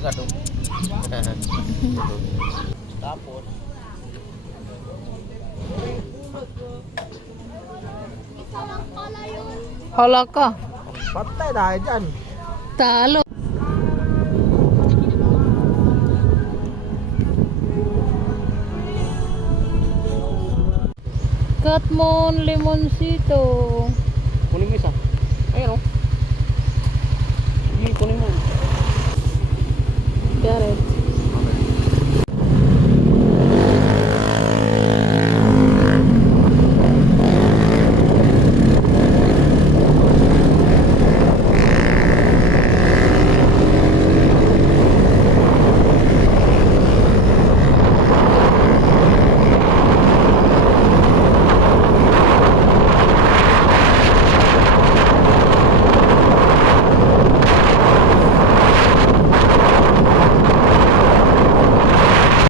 talaga doon. Tapos Hala ka. patay tayo dyan. Talo. Katmon Limoncito. Kunin mo isa. Ayun o. Sige, kunin mo. Got it.